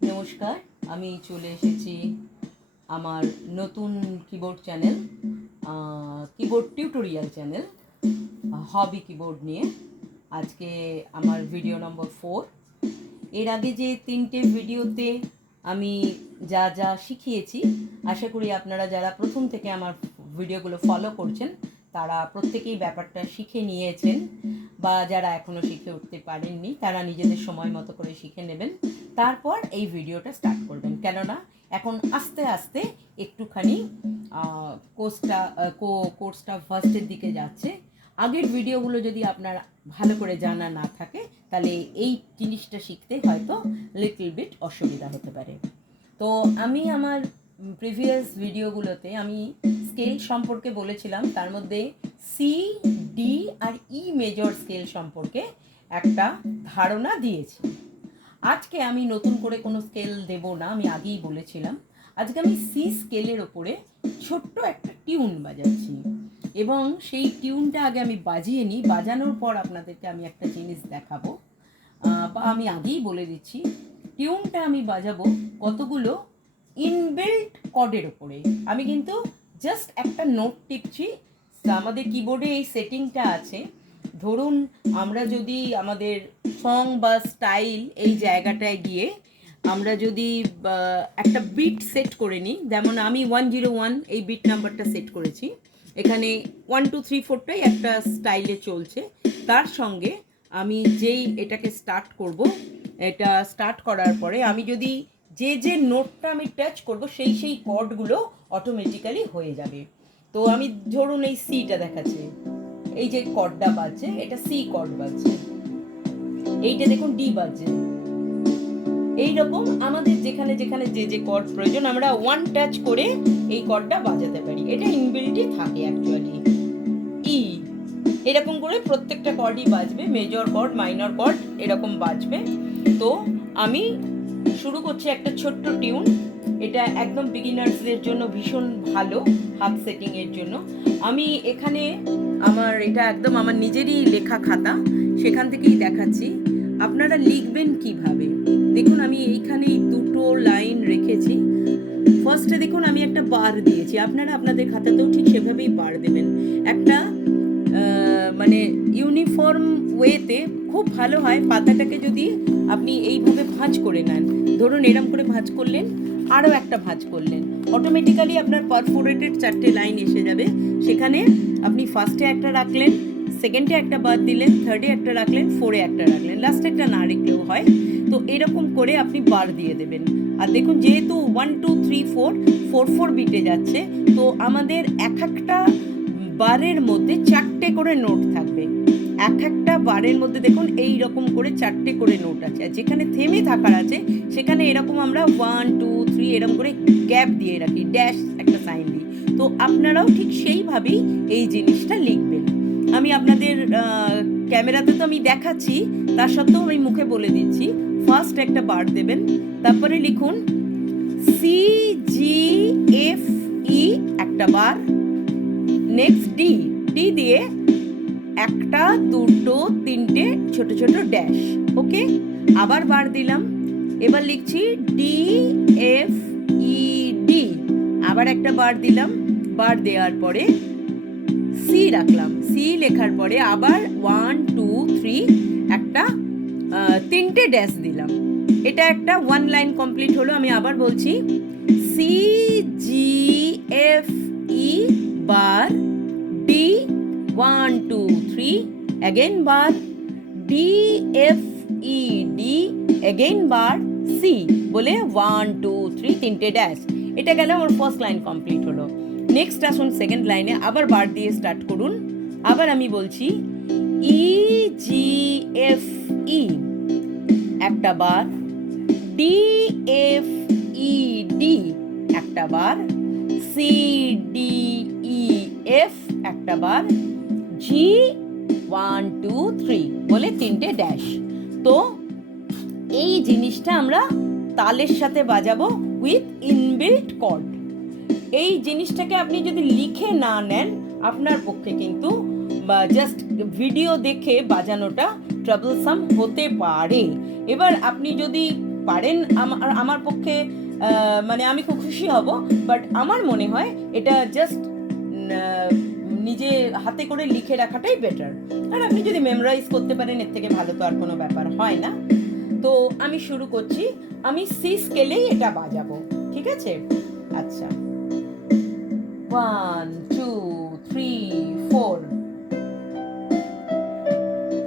নমস্কার, আমি চলে এসেছি আমার নতুন keyboard channel, keyboard tutorial channel হবি কিবোর্ড নিয়ে। আজকে আমার ভিডিও নম্বর 4। এর আগে যে 3টে ভিডিওতে আমি যা যা শিখিয়েছি, আশা করি আপনারা যারা প্রথম থেকে আমার ভিডিওগুলো ফলো করছেন তারা প্রত্যেকেই ব্যাপারটা শিখে নিয়েছেন, বা যারা এখনও শিখে উঠতে পারেননি তারা নিজেদের সময় মতো করে শিখে নেবেন, তারপর এই ভিডিওটা স্টার্ট করবেন। কেননা এখন আস্তে আস্তে একটুখানি কোর্সটা ফার্স্টের দিকে যাচ্ছে। আগের ভিডিওগুলো যদি আপনার ভালো করে জানা না থাকে তাহলে এই জিনিসটা শিখতে হয়তো লিটল বিট অসুবিধা হতে পারে। তো আমি আমার প্রিভিয়াস ভিডিওগুলোতে আমি স্কেল সম্পর্কে বলেছিলাম, তার মধ্যে সি, ডি আর ই মেজর স্কেল সম্পর্কে একটা ধারণা দিয়েছি। আজকে আমি নতুন করে কোনো স্কেল দেব না, আমি আগেই বলেছিলাম। আজকে আমি সি স্কেলের ওপরে ছোট্ট একটা টিউন বাজাচ্ছি, এবং সেই টিউনটা আগে আমি বাজিয়ে নিই। বাজানোর পর আপনাদেরকে আমি একটা জিনিস দেখাবো, বা আমি আগেই বলে দিচ্ছি টিউনটা আমি বাজাবো কতগুলো ইনবিল্ট কর্ডের ওপরে। আমি কিন্তু জাস্ট একটা নোট টিপছি। আমাদের কিবোর্ডে এই সেটিংটা আছে। ধরুন আমরা যদি আমাদের সং বা স্টাইল এই জায়গাটায় গিয়ে আমরা যদি একটা বিট সেট করে নিই, যেমন আমি 101 এই বিট নাম্বারটা সেট করেছি। এখানে 1 2 3 4টাই একটা স্টাইলে চলছে। তার সঙ্গে আমি যেই এটাকে স্টার্ট করব, এটা স্টার্ট করার পরে আমি যদি যে নোটটা আমি টাচ করব সেই কর্ডগুলো অটোমেটিক্যালি হয়ে যাবে। তো আমি ধরুন এই সিটা দেখাচ্ছে, এই যে কর্ডটা বাজছে এটা সি কর্ড বাজছে, এইটা দেখুন ডি বাজছে। এইরকম আমাদের যেখানে যেখানে যে কর্ড প্রয়োজন আমরা ওয়ান টাচ করে এই কর্ডটা বাজাতে পারি। এটা ইনবিল্টই থাকে অ্যাকচুয়ালি। ই এরকম করে প্রত্যেকটা কর্ডই বাজবে, মেজর কর্ড, মাইনর কর্ড এরকম বাজবে। তো আমি শুরু করছি একটা ছোট্ট টিউন। এটা একদম বিগিনার্সদের জন্য ভীষণ ভালো, হাত সেটিংয়ের জন্য। আমি এখানে এটা একদম আমার নিজেরই লেখা খাতা, সেখান থেকেই দেখাচ্ছি। আপনারা লিখবেন কিভাবে দেখুন। আমি এইখানে 2টো লাইন রেখেছি। ফার্স্টে দেখুন আমি একটা বার দিয়েছি, আপনারা আপনাদের খাতাতেও ঠিক সেভাবেই বার দেবেন। একটা মানে ইউনিফর্ম ওয়েতে খুব ভালো হয় পাতাটাকে যদি আপনি এইভাবে ভাঁজ করে নেন। ধরুন এরম করে ভাঁজ করলেন, আরও একটা ভাঁজ করলেন, অটোমেটিক্যালি আপনার পারফোরেটেড 4টে লাইন এসে যাবে। সেখানে আপনি ফার্স্টে একটা রাখলেন, সেকেন্ডে একটা বাদ দিলেন, থার্ডে একটা রাখলেন, ফোরে একটা রাখলেন, লাস্টে একটা না রাখলেও হয়। তো এরকম করে আপনি বার দিয়ে দেবেন। আর দেখুন যেহেতু 1 2 3 4 4 4 বিটে যাচ্ছে, তো আমাদের এক একটা বারের মধ্যে 4টে করে নোট থাকবে। এক একটা বারের মধ্যে দেখুন এই রকম করে 4টে করে নোট আছে। আর যেখানে থেমে থাকার আছে সেখানে এরকম আমরা 1 2 3 এরকম করে গ্যাপ দিয়ে রাখি, ড্যাশ একটা সাইন দিই। তো আপনারাও ঠিক সেইভাবেই এই জিনিসটা লিখবেন। আমি আপনাদের ক্যামেরাতে তো আমি দেখাচ্ছি, তার সত্ত্বেও আমি মুখে বলে দিচ্ছি। ফার্স্ট একটা বার দেবেন, তারপরে লিখুন সি জি এফ ই একটা বার, নেক্সট ডি, ডি দিয়ে একটা, দুটো, তিনটে ছোট ছোট ড্যাশ। ওকে, আবার বার দিলাম। এবার লিখছি ডি এফ ই ডি, আবার একটা বার দিলাম। বার দেওয়ার পরে সি রাখলাম, সি লেখার পরে আবার 1 2 3 একটা 3টে ড্যাশ দিলাম। এটা একটা 1 লাইন কমপ্লিট হলো। আমি আবার বলছি সি জি এফ ই বার, ডি 1 2 3 अगेन বার, D F E D again বার, সি বলে 1 2 3 3টে ড্যাশ। এটা গেল আমার ফার্স্ট লাইন কমপ্লিট হলো। নেক্সট আসুন সেকেন্ড লাইনে, আবার বার দিয়ে স্টার্ট করুন। আবার আমি বলছি ই জি এফ ই একটা বার, ডি এফ ই ডি একটা বার, সি ডি ই এফ একটা বার, জি 1 2 3 বলে 3টে ড্যাশ। তো এই জিনিসটা আমরা তালের সাথে বাজাবো উইথ ইনবিল্ট কর্ড। এই জিনিসটাকে আপনি যদি লিখে না নেন আপনার পক্ষে কিন্তু বা জাস্ট ভিডিও দেখে বাজানোটা ট্রাবলসাম হতে পারে। এবার আপনি যদি পারেন, আমার পক্ষে মানে আমি খুব খুশি হব, বাট আমার মনে হয় এটা জাস্ট নিজে হাতে করে লিখে রাখাটাই বেটার। আর আপনি যদি মেমোরাইজ করতে পারেন, এর থেকে ভালো তো আর কোনো ব্যাপার হয় না। তো আমি শুরু করছি, আমি সি স্কেলেই এটা বাজাবো, ঠিক আছে? আচ্ছা, 1 2 3 4।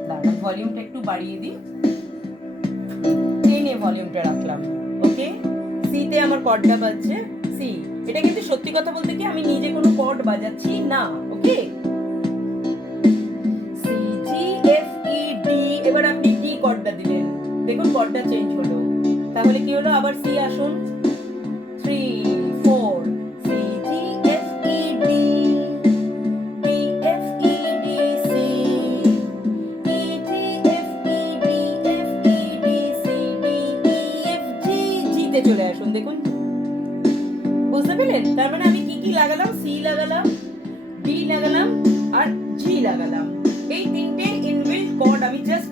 দাঁড়ান, ভলিউমটা একটু বাড়িয়ে দিই, টেনে ভলিউমটা রাখলাম। ওকে, সিতে আমার কর্ডটা বাজছে, সি। এটা কিন্তু সত্যি কথা বলতে কি আমি নিজে কোনো কর্ড বাজাচ্ছি না। Okay, C G F E D. এবার আপনি ডি কর্ডটা দিলেন, দেখুন কর্ডটা চেঞ্জ হলো। তাহলে কি হলো? আবার সি আসুন, 3 4, C G F E D, D F E D, C, E G F E D, F E D, C, D E F G. জিতে চলে আসুন, দেখুন বুঝতে পেলেন? তার মানে আমি কি কি লাগালাম? সি লাগালাম, ডি লাগালাম, আর জি লাগালাম। এই তিনটে ইনবিল্ট কর্ড আমি জাস্ট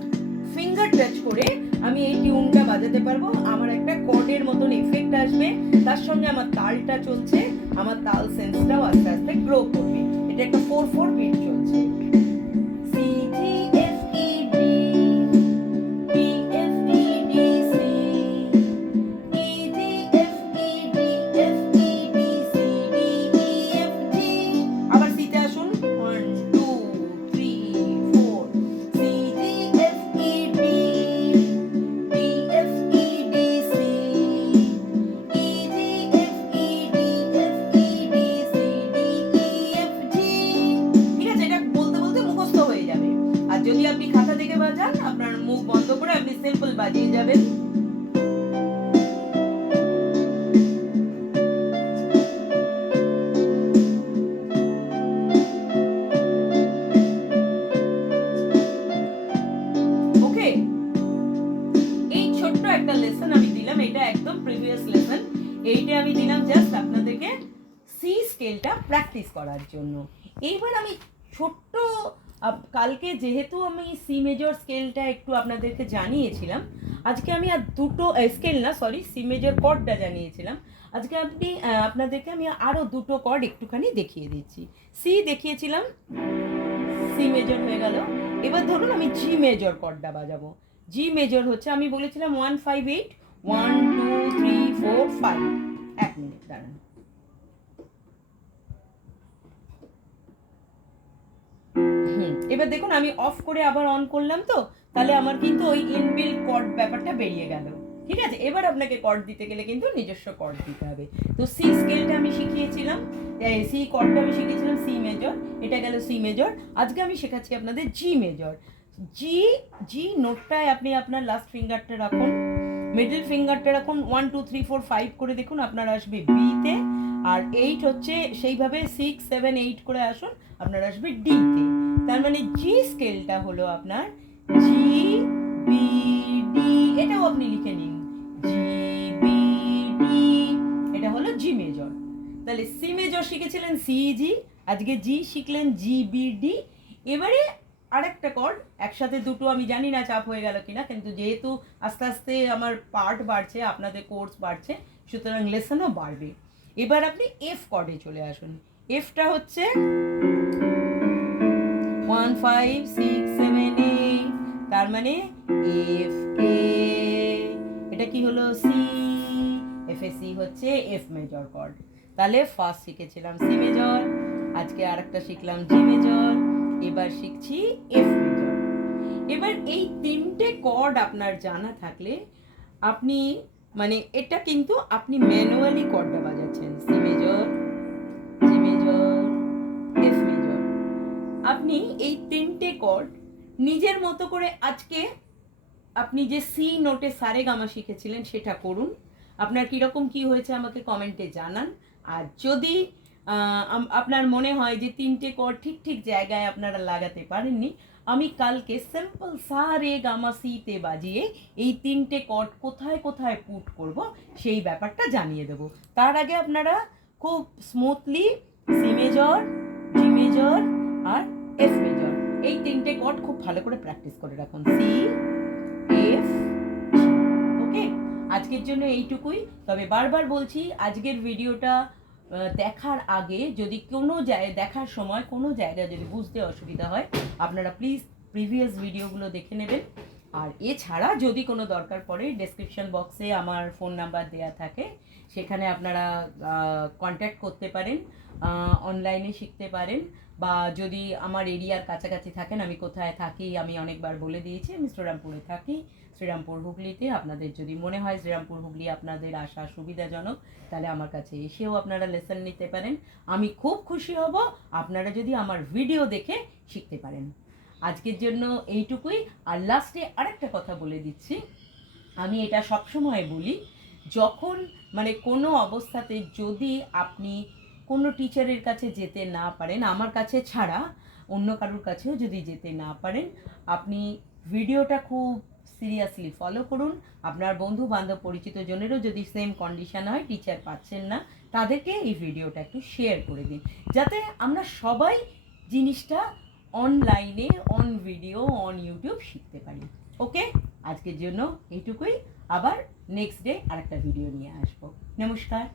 ফিঙ্গার টাচ করে আমি এই টিউনটা বাজাতে পারবো। আমার একটা কর্ডের মতন এফেক্ট আসবে, তার সঙ্গে আমার তালটা চলছে, আমার তাল সেন্সটাও আস্তে আস্তে গ্রো করবে। এটা একটা 4/4 বিট চলছে। C G F E D, D F E D, C, E G F E D, F E D, C, D E F G. আবার সিতে আসুন, 1 2 3 4, C G F E D, D F E D, C, E G F E D, F E D, C, D E F G. ঠিক আছে? এটা বলতে বলতে মুখস্থ হয়ে যাবে। আর যদি আপনি খাতা দেখে বাজান, আপনার মুখ বন্ধ করে আপনি সিম্পল বাজিয়ে যাবেন। ওকে, এই ছোট্ট একটা লেসন আমি দিলাম, এটা একদম প্রিভিয়াস লেসন। এইটা আমি দিলাম জাস্ট আপনাদেরকে সি স্কেলটা প্র্যাকটিস করার জন্য। এইবার আমি ছোট্ট কালকে যেহেতু আমি সি মেজর স্কেলটা একটু আপনাদেরকে জানিয়েছিলাম, আজকে আমি আর দুটো স্কেল না, সরি, সি মেজর কর্ডটা জানিয়েছিলাম। আজকে আপনাদেরকে আমি আরও দুটো কর্ড একটুখানি দেখিয়ে দিচ্ছি। সি দেখিয়েছিলাম, সি মেজর হয়ে গেল। এবার ধরুন আমি জি মেজর কর্ডটা বাজাবো। জি মেজর হচ্ছে, আমি বলেছিলাম 1 5 8, 1 2 3 4 5। এক মিনিট দাঁড়ান, এবার দেখুন আমি অফ করে আবার অন করলাম, তো তাহলে আমার কিন্তু ওই ইনবিল্ট কর্ড ব্যাপারটা বেরিয়ে গেল। ঠিক আছে? এবার আপনাকে কর্ড দিতে গেলে কিন্তু নিজস্ব কর্ড দিতে হবে। তো সি স্কেলটা আমি শিখিয়েছিলাম, সি কর্ডটা আমি শিখিয়েছিলাম সি মেজর, এটা গেল সি মেজর। আজকে আমি শেখাচ্ছি আপনাদের জি মেজর। জি, জি নোটটায় আপনি আপনার লাস্ট ফিঙ্গারটা রাখুন, মিডল ফিঙ্গারটা রাখুন, 1 2 3 4 5 করে দেখুন আপনার আসবে বিতে, আর 8 হচ্ছে সেইভাবে 6 7 8 করে আসুন, আপনার আসবে ডিতে। তার মানে জি স্কেলটা হলো আপনার জি বি ডি, এটাও আপনি লিখে নিন, জি বি ডি, এটা হলো জি মেজর। তাহলে সি মেজর শিখেছিলেন সি জি, আজকে জি শিখলেন জি বি ডি। এবারে আরেকটা কর্ড, একসাথে দুটো, আমি জানি না চাপ হয়ে গেল কিনা, কিন্তু যেহেতু আস্তে আস্তে আমার পার্ট বাড়ছে, আপনাদের কোর্স বাড়ছে, সুতরাং লেসনও বাড়বে। এবার আপনি এফ কর্ডে চলে আসুন। এফটা হচ্ছে 1 5 6 7 8, তার মানে এফ এ, এটা কি হলো? সি। এফ এ সি হচ্ছে এফ মেজর কর্ড। তাহলে ফার্স্ট শিখেছিলাম সি মেজর, আজকে আরেকটা শিখলাম জি মেজর, এবার শিখছি এফ মেজর। এবার এই তিনটে কর্ড আপনার জানা থাকলে আপনি, মানে এটা কিন্তু আপনি ম্যানুয়ালি কর্ডটা বাজাচ্ছেন, C major, G major, F major. আপনি এই তিনটে কর্ড নিজের মতো করে আজকে আপনি যে সি নোটে সারেগামা শিখেছিলেন সেটা করুন। আপনার কীরকম কি হয়েছে আমাকে কমেন্টে জানান। আর যদি আপনার মনে হয় যে তিনটে কর্ড ঠিক ঠিক জায়গায় আপনারা লাগাতে পারেননি, আমি কালকে সিম্পল সারেগামা সিতে বাজিয়ে এই তিনটে কর্ড কোথায় কোথায় পুট করব সেই ব্যাপারটা জানিয়ে দেব। তার আগে আপনারা খুব smoothly C major, G major আর এফ মেজর এই 3টে কর্ড খুব ভালো করে প্র্যাকটিস করে রাখুন। C, F, okay. আজকের জন্য এইটুকুই। তবে বারবার বলছি, আজকের ভিডিওটা দেখার আগে যদি দেখার সময় কোনো জায়গায় যদি বুঝতে অসুবিধা হয়, আপনারা প্লিজ প্রিভিয়াস ভিডিওগুলো দেখে নেবেন। আর এছাড়া যদি কোনো দরকার পড়ে, ডেসক্রিপশন বক্সে আমার ফোন নাম্বার দেওয়া থাকে, সেখানে আপনারা কন্ট্যাক্ট করতে পারেন, অনলাইনে শিখতে পারেন। বা যদি আমার এরিয়ার কাছাকাছি থাকেন, আমি কোথায় থাকি আমি অনেকবার বলে দিয়েছি, আমি শ্রীরামপুরে থাকি, শ্রীরামপুর হুগলিতে। আপনাদের যদি মনে হয় শ্রীরামপুর হুগলি আপনাদের আসা সুবিধাজনক, তাহলে আমার কাছে এসেও আপনারা লেসন নিতে পারেন। আমি খুব খুশি হব আপনারা যদি আমার ভিডিও দেখে শিখতে পারেন। আজকের জন্য এইটুকুই। আর লাস্টে আরেকটা কথা বলে দিচ্ছি, আমি এটা সবসময় বলি, যখন কোনো অবস্থাতে যদি আপনি কোনো টিচারের কাছে যেতে না পারেন, আমার কাছে ছাড়া অন্য কারোর কাছেও যদি যেতে না পারেন, আপনি ভিডিওটা খুব সিরিয়াসলি ফলো করুন। আপনার বন্ধু বান্ধব পরিচিত জনেরও যদি সেম কন্ডিশন হয়, টিচার পাচ্ছেন না, তাদেরকে এই ভিডিওটা একটু শেয়ার করে দিন, যাতে আমরা সবাই জিনিসটা অনলাইনে, অন ভিডিও, অন ইউটিউব শিখতে পারি। ওকে, আজকের জন্য এইটুকুই। আবার নেক্সট ডে আরেকটা ভিডিও নিয়ে আসবো। নমস্কার।